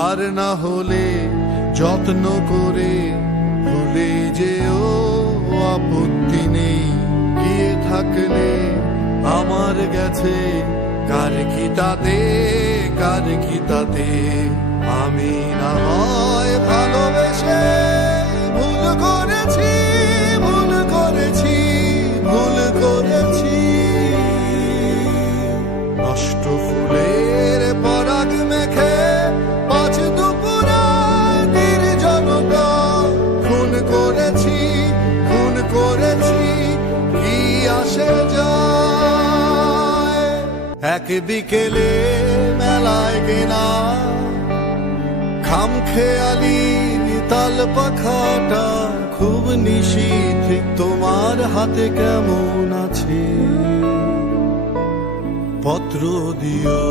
আর না হলে যত্ন করে ভুলে যেও, আপত্তি নেই। গিয়ে থাকলে আমার গেছে, কার কি তাতে, কার কি তাতে। আমি না হয় ভালোবেসে ভুল করেছি, ভুল করেছি, ভুল করেছি। নষ্ট ফুলের পরাগ মেখে পাঁচ দুপুরা নির্জনতা খুন করেছি, খুন করেছি। কি আসে যায় এক বিকেলে মেলায় কেনা খামখেয়ালি তাল পাখাটা খুব নিশীথ। তোমার হাতে কেমন আছে পত্র দিও।